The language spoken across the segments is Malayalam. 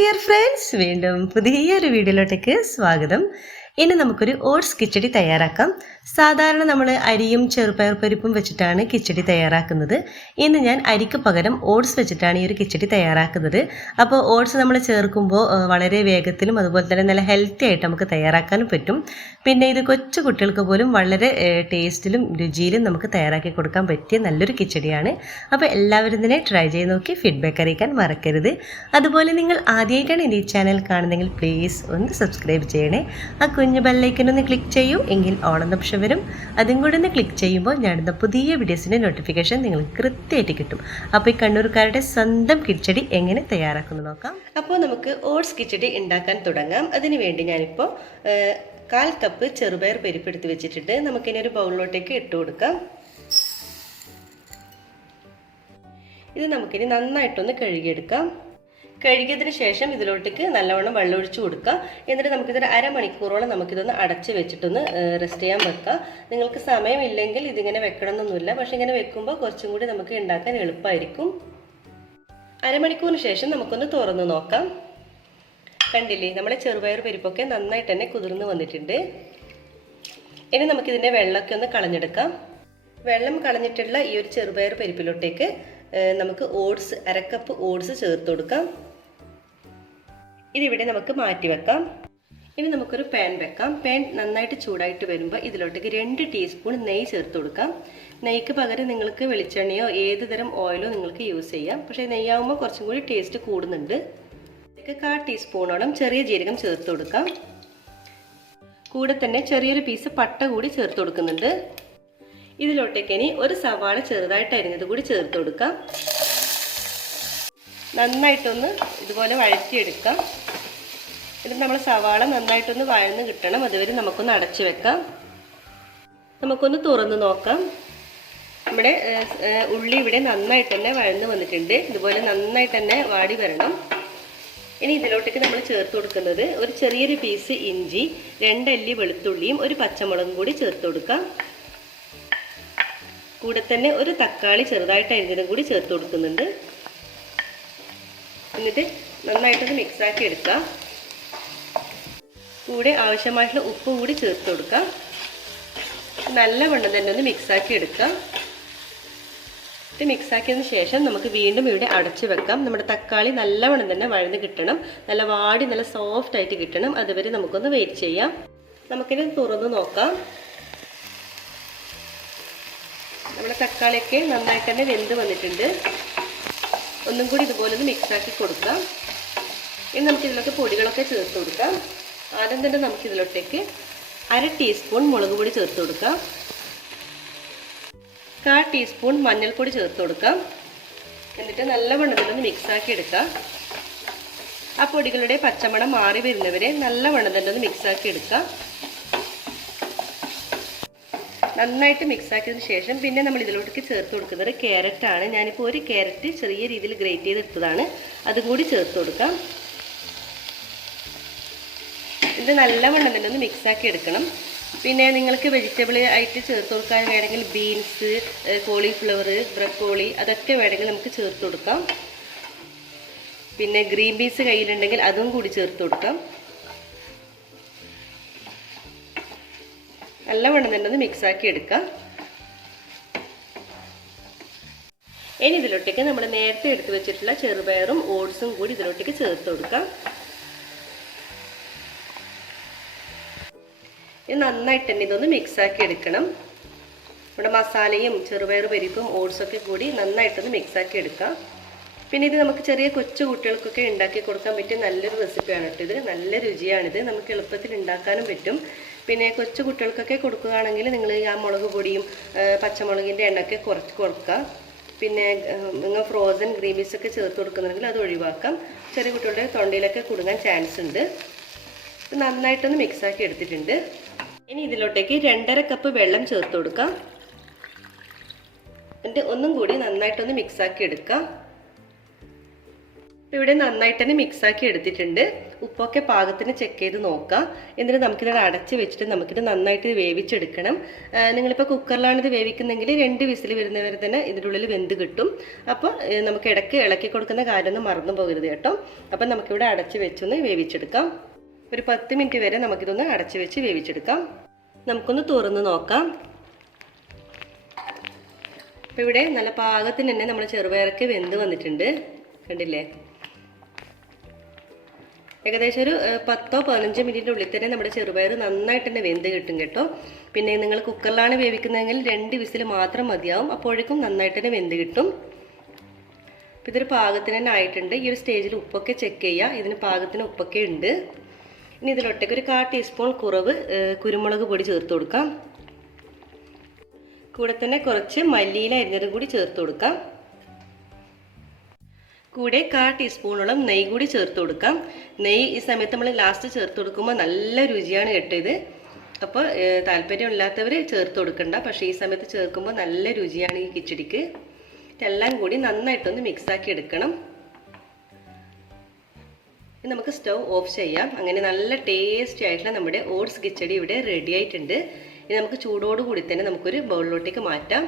dear friends, വീണ്ടും പുതിയൊരു വീഡിയോയിലോട്ടേക്ക് സ്വാഗതം. ഇനി നമുക്കൊരു ഓട്സ് കിച്ചടി തയ്യാറാക്കാം. സാധാരണ നമ്മൾ അരിയും ചെറുപയർ പരിപ്പും വെച്ചിട്ടാണ് കിച്ചടി തയ്യാറാക്കുന്നത്. ഇന്ന് ഞാൻ അരിക്ക് പകരം ഓട്സ് വെച്ചിട്ടാണ് ഈ ഒരു കിച്ചടി തയ്യാറാക്കുന്നത്. അപ്പോൾ ഓട്സ് നമ്മൾ ചേർക്കുമ്പോൾ വളരെ വേഗത്തിലും അതുപോലെ തന്നെ നല്ല ഹെൽത്തി ആയിട്ട് നമുക്ക് തയ്യാറാക്കാനും പറ്റും. പിന്നെ ഇത് കൊച്ചു കുട്ടികൾക്ക് പോലും വളരെ ടേസ്റ്റിലും രുചിയിലും നമുക്ക് തയ്യാറാക്കി കൊടുക്കാൻ പറ്റിയ നല്ലൊരു കിച്ചടിയാണ്. അപ്പോൾ എല്ലാവരും ഇതിനെ ട്രൈ ചെയ്ത് നോക്കി ഫീഡ്ബാക്ക് അറിയിക്കാൻ മറക്കരുത്. അതുപോലെ നിങ്ങൾ ആദ്യമായിട്ടാണ് എൻ്റെ ഈ ചാനൽ കാണുന്നതെങ്കിൽ പ്ലീസ് ഒന്ന് സബ്സ്ക്രൈബ് ചെയ്യണേ. ആ കുഞ്ഞു ബെല്ലൈക്കനൊന്ന് ക്ലിക്ക് ചെയ്യൂ, എങ്കിൽ ഓൺ എന്ന ഓപ്ഷൻ വരും. അതും കൂടെ ഒന്ന് ക്ലിക്ക് ചെയ്യുമ്പോൾ ഞാനിടുന്ന പുതിയ വീഡിയോസിൻ്റെ നോട്ടിഫിക്കേഷൻ നിങ്ങൾക്ക് കൃത്യമായിട്ട് കിട്ടും. അപ്പോൾ ഈ കണ്ണൂർക്കാരുടെ സ്വന്തം കിച്ചടി എങ്ങനെ തയ്യാറാക്കുന്നു നോക്കാം. അപ്പോൾ നമുക്ക് ഓട്സ് കിച്ചടി ഉണ്ടാക്കാൻ തുടങ്ങാം. അതിന് വേണ്ടി ഞാനിപ്പോൾ 1/4 കപ്പ് ചെറുപയർ പരിപ്പെടുത്ത് വെച്ചിട്ടുണ്ട്. നമുക്കിനി ഒരു ബൗളിലോട്ടേക്ക് ഇട്ട് കൊടുക്കാം. ഇത് നമുക്കിനി നന്നായിട്ടൊന്ന് കഴുകിയെടുക്കാം. കഴുകിയതിന് ശേഷം ഇതിലോട്ടേക്ക് നല്ലവണ്ണം വെള്ളം ഒഴിച്ച് കൊടുക്കുക. എന്നിട്ട് നമുക്കിതൊരു അരമണിക്കൂറോളം നമുക്കിതൊന്ന് അടച്ച് വെച്ചിട്ടൊന്ന് റെസ്റ്റ് ചെയ്യാൻ വെക്കാം. നിങ്ങൾക്ക് സമയമില്ലെങ്കിൽ ഇതിങ്ങനെ വെക്കണമെന്നൊന്നുമില്ല, പക്ഷെ ഇങ്ങനെ വെക്കുമ്പോൾ കുറച്ചും കൂടി നമുക്ക് ഉണ്ടാക്കാൻ എളുപ്പമായിരിക്കും. അരമണിക്കൂറിന് ശേഷം നമുക്കൊന്ന് തുറന്ന് നോക്കാം. കണ്ടില്ലേ, നമ്മുടെ ചെറുപയർ പരിപ്പൊക്കെ നന്നായിട്ട് തന്നെ കുതിർന്ന് വന്നിട്ടുണ്ട്. ഇനി നമുക്കിതിൻ്റെ വെള്ളമൊക്കെ ഒന്ന് കളഞ്ഞെടുക്കാം. വെള്ളം കളഞ്ഞിട്ടുള്ള ഈ ഒരു ചെറുപയർ പരിപ്പിലോട്ടേക്ക് നമുക്ക് ഓട്സ് 1/2 കപ്പ് ഓട്സ് ചേർത്ത് കൊടുക്കാം. ഇതിവിടെ നമുക്ക് മാറ്റി വെക്കാം. ഇനി നമുക്കൊരു പാൻ വെക്കാം. പാൻ നന്നായിട്ട് ചൂടായിട്ട് വരുമ്പോൾ ഇതിലോട്ടേക്ക് 2 ടീസ്പൂൺ നെയ്യ് ചേർത്ത് കൊടുക്കാം. നെയ്ക്ക് പകരം നിങ്ങൾക്ക് വെളിച്ചെണ്ണയോ ഏത് തരം ഓയിലോ നിങ്ങൾക്ക് യൂസ് ചെയ്യാം. പക്ഷേ നെയ്യാവുമ്പോൾ കുറച്ചും കൂടി ടേസ്റ്റ് കൂടുന്നുണ്ട്. ഇതിലേക്ക് 1/4 ടീസ്പൂണോളം ചെറിയ ജീരകം ചേർത്ത് കൊടുക്കാം. കൂടെ തന്നെ ചെറിയൊരു പീസ് പട്ട കൂടി ചേർത്ത് കൊടുക്കുന്നുണ്ട്. ഇതിലോട്ടേക്ക് ഇനി ഒരു സവാള ചെറുതായിട്ട് അരിഞ്ഞത് കൂടി ചേർത്ത് കൊടുക്കാം. നന്നായിട്ടൊന്ന് ഇതുപോലെ വഴറ്റിയെടുക്കാം. എന്നിട്ട് നമ്മൾ സവാള നന്നായിട്ടൊന്ന് വഴന്ന് കിട്ടണം. അതുവരെ നമുക്കൊന്ന് അടച്ചു വെക്കാം. നമുക്കൊന്ന് തുറന്ന് നോക്കാം. നമ്മുടെ ഉള്ളി ഇവിടെ നന്നായിട്ട് തന്നെ വഴന്ന് വന്നിട്ടുണ്ട്. ഇതുപോലെ നന്നായിട്ട് തന്നെ വാടി വരണം. ഇനി ഇതിലോട്ടേക്ക് നമ്മൾ ചേർത്ത് കൊടുക്കുന്നത് ഒരു ചെറിയൊരു പീസ് ഇഞ്ചി, 2 അല്ലി വെളുത്തുള്ളിയും ഒരു പച്ചമുളകും കൂടി ചേർത്ത് കൊടുക്കാം. കൂടെ തന്നെ ഒരു തക്കാളി ചെറുതായിട്ട് അരിഞ്ഞതും കൂടി ചേർത്ത് കൊടുക്കുന്നുണ്ട്. എന്നിട്ട് നന്നായിട്ടൊന്ന് മിക്സാക്കി എടുക്കാം. കൂടെ ആവശ്യമായിട്ടുള്ള ഉപ്പ് കൂടി ചേർത്ത് കൊടുക്കാം. നല്ലവണ്ണം തന്നെ ഒന്ന് മിക്സാക്കി എടുക്കാം. ഇത് മിക്സാക്കിയതിന് ശേഷം നമുക്ക് വീണ്ടും ഇവിടെ അടച്ചു വെക്കാം. നമ്മുടെ തക്കാളി നല്ലവണ്ണം തന്നെ വഴന്ന് കിട്ടണം. നല്ല വാടി നല്ല സോഫ്റ്റ് ആയിട്ട് കിട്ടണം. അതുവരെ നമുക്കൊന്ന് വെയിറ്റ് ചെയ്യാം. നമുക്കിത് തുറന്ന് നോക്കാം. നമ്മുടെ തക്കാളിയൊക്കെ നന്നായിട്ട് തന്നെ വെന്ത് വന്നിട്ടുണ്ട്. ഒന്നും കൂടി ഇതുപോലെ ഒന്ന് മിക്സാക്കി കൊടുക്കാം. ഇനി നമുക്കിതിലൊക്കെ പൊടികളൊക്കെ ചേർത്ത് കൊടുക്കാം. ആദ്യം തന്നെ നമുക്കിതിലോട്ടേക്ക് 1/2 ടീസ്പൂൺ മുളക് പൊടി ചേർത്ത് കൊടുക്കാം. 1/4 ടീസ്പൂൺ മഞ്ഞൾപ്പൊടി ചേർത്ത് കൊടുക്കാം. എന്നിട്ട് നല്ലവണ്ണം ഇതിലൊന്ന് മിക്സാക്കി എടുക്കാം. ആ പൊടികളുടെ പച്ചമണം മാറി വരുന്നവരെ നല്ലവണ്ണം തന്നെ ഒന്ന് മിക്സാക്കി എടുക്കാം. നന്നായിട്ട് മിക്സാക്കിയതിന് ശേഷം പിന്നെ നമ്മൾ ഇതിലോട്ടേക്ക് ചേർത്ത് കൊടുക്കുന്നത് ക്യാരറ്റാണ്. ഞാനിപ്പോൾ ഒരു ക്യാരറ്റ് ചെറിയ രീതിയിൽ ഗ്രേറ്റ് ചെയ്തെടുത്തതാണ്. അതും കൂടി ചേർത്ത് കൊടുക്കാം. ഇത് നല്ലവണ്ണം തന്നെ ഒന്ന് മിക്സാക്കി എടുക്കണം. പിന്നെ നിങ്ങൾക്ക് വെജിറ്റബിൾ ആയിട്ട് ചേർത്ത് കൊടുക്കാൻ വേണമെങ്കിൽ ബീൻസ്, കോളിഫ്ലവർ, ബ്രക്കോളി അതൊക്കെ വേണമെങ്കിൽ നമുക്ക് ചേർത്ത് കൊടുക്കാം. പിന്നെ ഗ്രീൻ പീസ് കയ്യിലുണ്ടെങ്കിൽ അതും കൂടി ചേർത്ത് കൊടുക്കാം. നല്ലവണ്ണം തന്നെ ഒന്ന് മിക്സാക്കി എടുക്കാം. ഇനി ഇതിലോട്ടേക്ക് നമ്മൾ നേരത്തെ എടുത്തു വെച്ചിട്ടുള്ള ചെറുപയറും ഓട്സും കൂടി ഇതിലോട്ടേക്ക് ചേർത്ത് കൊടുക്കാം. ഇത് നന്നായിട്ട് തന്നെ ഇതൊന്ന് മിക്സാക്കി എടുക്കണം. നമ്മുടെ മസാലയും ചെറുപയർ പരിപ്പും ഓട്സൊക്കെ കൂടി നന്നായിട്ടൊന്ന് മിക്സാക്കി എടുക്കാം. പിന്നെ ഇത് നമുക്ക് ചെറിയ കൊച്ചു കുട്ടികൾക്കൊക്കെ ഉണ്ടാക്കി കൊടുക്കാൻ പറ്റിയ നല്ലൊരു റെസിപ്പിയാണ് കേട്ടോ. ഇത് നല്ല രുചിയാണിത്. നമുക്ക് എളുപ്പത്തിൽ ഉണ്ടാക്കാനും പറ്റും. പിന്നെ കൊച്ചു കുട്ടികൾക്കൊക്കെ കൊടുക്കുകയാണെങ്കിൽ നിങ്ങൾ ആ മുളക് പൊടിയും പച്ചമുളകിൻ്റെ എണ്ണയൊക്കെ കുറച്ച് കൊടുക്കുക. പിന്നെ നിങ്ങൾ ഫ്രോസൺ ഗ്രീൻ പീസ് ഒക്കെ ചേർത്ത് കൊടുക്കുന്നുണ്ടെങ്കിൽ അത് ഒഴിവാക്കാം. ചെറിയ കുട്ടികളുടെ തൊണ്ടയിലൊക്കെ കുടുങ്ങാൻ ചാൻസ് ഉണ്ട്. നന്നായിട്ടൊന്ന് മിക്സാക്കി എടുത്തിട്ടുണ്ട്. ഇനി ഇതിലോട്ടേക്ക് 2.5 കപ്പ് വെള്ളം ചേർത്ത് കൊടുക്കാം. എന്നിട്ട് ഒന്നും കൂടി നന്നായിട്ടൊന്ന് മിക്സാക്കി എടുക്കാം. ഇവിടെ നന്നായിട്ട് തന്നെ മിക്സാക്കി എടുത്തിട്ടുണ്ട്. ഉപ്പൊക്കെ പാകത്തിന് ചെക്ക് ചെയ്ത് നോക്കാം. എന്നിട്ട് നമുക്കിത് അടച്ച് വെച്ചിട്ട് നമുക്കിത് നന്നായിട്ട് വേവിച്ചെടുക്കണം. നിങ്ങളിപ്പോൾ കുക്കറിലാണിത് വേവിക്കുന്നെങ്കിൽ 2 വിസിൽ വരുന്നവരെ തന്നെ ഇതിൻ്റെ ഉള്ളിൽ വെന്ത് കിട്ടും. അപ്പോൾ നമുക്ക് ഇടയ്ക്ക് ഇളക്കി കൊടുക്കുന്ന കാര്യമൊന്നും മറന്നു പോകരുത് കേട്ടോ. അപ്പം നമുക്കിവിടെ അടച്ച് വെച്ചൊന്ന് വേവിച്ചെടുക്കാം. ഒരു 10 മിനിറ്റ് വരെ നമുക്കിതൊന്ന് അടച്ച് വെച്ച് വേവിച്ചെടുക്കാം. നമുക്കൊന്ന് തുറന്ന് നോക്കാം. അപ്പോൾ ഇവിടെ നല്ല പാകത്തിന് തന്നെ നമ്മൾ ചെറുപയറൊക്കെ വെന്ത് വന്നിട്ടുണ്ട്. കണ്ടില്ലേ? ഏകദേശം ഒരു 10-15 മിനിറ്റിൻ്റെ ഉള്ളിൽ തന്നെ നമ്മുടെ ചെറുപയർ നന്നായിട്ട് തന്നെ വെന്ത് കിട്ടും കേട്ടോ. പിന്നെ നിങ്ങൾ കുക്കറിലാണ് വേവിക്കുന്നതെങ്കിൽ 2 വിസിൽ മാത്രം മതിയാവും. അപ്പോഴേക്കും നന്നായിട്ട് തന്നെ വെന്ത് കിട്ടും. അപ്പോൾ ഇതൊരു പാകത്തിന് തന്നെ ആയിട്ടുണ്ട്. ഈ ഒരു സ്റ്റേജിൽ ഉപ്പൊക്കെ ചെക്ക് ചെയ്യുക. ഇതിന് പാകത്തിന് ഉപ്പൊക്കെ ഉണ്ട്. ഇനി ഇതിലൊട്ടേക്ക് ഒരു 1/4 ടീസ്പൂൺ കുറവ് കുരുമുളക് പൊടി ചേർത്ത് കൊടുക്കാം. കൂടെ തന്നെ കുറച്ച് മല്ലിയില അരിഞ്ഞതും കൂടി ചേർത്ത് കൊടുക്കാം. കൂടെ 1/4 ടീസ്പൂണോളം നെയ്യ് കൂടി ചേർത്ത് കൊടുക്കാം. നെയ്യ് ഈ സമയത്ത് നമ്മൾ ലാസ്റ്റ് ചേർത്ത് കൊടുക്കുമ്പോൾ നല്ല രുചിയാണ് കേട്ടോ ഇത്. അപ്പോൾ താല്പര്യമില്ലാത്തവർ ചേർത്ത് കൊടുക്കണ്ട. പക്ഷേ ഈ സമയത്ത് ചേർക്കുമ്പോൾ നല്ല രുചിയാണ് ഈ കിച്ചടിക്ക്. ഇതെല്ലാം കൂടി നന്നായിട്ടൊന്ന് മിക്സാക്കി എടുക്കണം. നമുക്ക് സ്റ്റവ് ഓഫ് ചെയ്യാം. അങ്ങനെ നല്ല ടേസ്റ്റി ആയിട്ടുള്ള നമ്മുടെ ഓട്സ് കിച്ചടി ഇവിടെ റെഡി ആയിട്ടുണ്ട്. ഇനി നമുക്ക് ചൂടോട് കൂടി തന്നെ നമുക്കൊരു ബൗളിലോട്ടേക്ക് മാറ്റാം.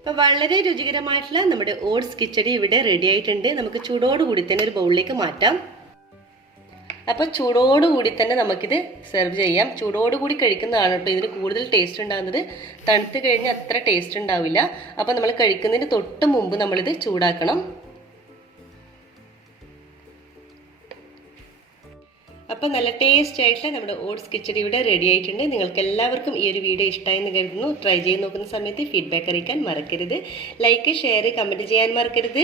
അപ്പോൾ വളരെ രുചികരമായിട്ടുള്ള നമ്മുടെ ഓട്സ് കിച്ചടി ഇവിടെ റെഡി ആയിട്ടുണ്ട്. നമുക്ക് ചൂടോട് കൂടി തന്നെ ഒരു ബൗളിലേക്ക് മാറ്റാം. അപ്പോൾ ചൂടോട് കൂടി തന്നെ നമുക്കിത് സെർവ് ചെയ്യാം. ചൂടോട് കൂടി കഴിക്കുന്നതാണ് കേട്ടോ ഇതിന് കൂടുതൽ ടേസ്റ്റ് ഉണ്ടാകുന്നത്. തണുത്ത് കഴിഞ്ഞാൽ അത്ര ടേസ്റ്റ് ഉണ്ടാവില്ല. അപ്പോൾ നമ്മൾ കഴിക്കുന്നതിന് തൊട്ട് മുമ്പ് നമ്മളിത് ചൂടാക്കണം. അപ്പോൾ നല്ല ടേസ്റ്റ് ആയിട്ടുള്ള നമ്മുടെ ഓട്സ് കിച്ചടി ഇവിടെ റെഡി ആയിട്ടുണ്ട്. നിങ്ങൾക്ക് എല്ലാവർക്കും ഈ ഒരു വീഡിയോ ഇഷ്ടമായെന്ന് കരുതുന്നു. ട്രൈ ചെയ്ത് നോക്കുന്ന സമയത്ത് ഫീഡ്ബാക്ക് അറിയിക്കാൻ മറക്കരുത്. ലൈക്ക്, ഷെയർ, കമൻറ്റ് ചെയ്യാൻ മറക്കരുത്.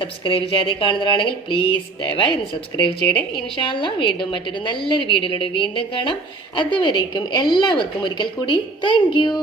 സബ്സ്ക്രൈബ് ചെയ്യാതെ കാണുന്നതാണെങ്കിൽ പ്ലീസ് ദയവായി ഒന്ന് സബ്സ്ക്രൈബ് ചെയ്യണേ. ഇൻഷാ അല്ലാഹ് വീണ്ടും മറ്റൊരു നല്ലൊരു വീഡിയോയിലൂടെ വീണ്ടും കാണാം. അതുവരേക്കും എല്ലാവർക്കും ഒരിക്കൽ കൂടി താങ്ക് യു.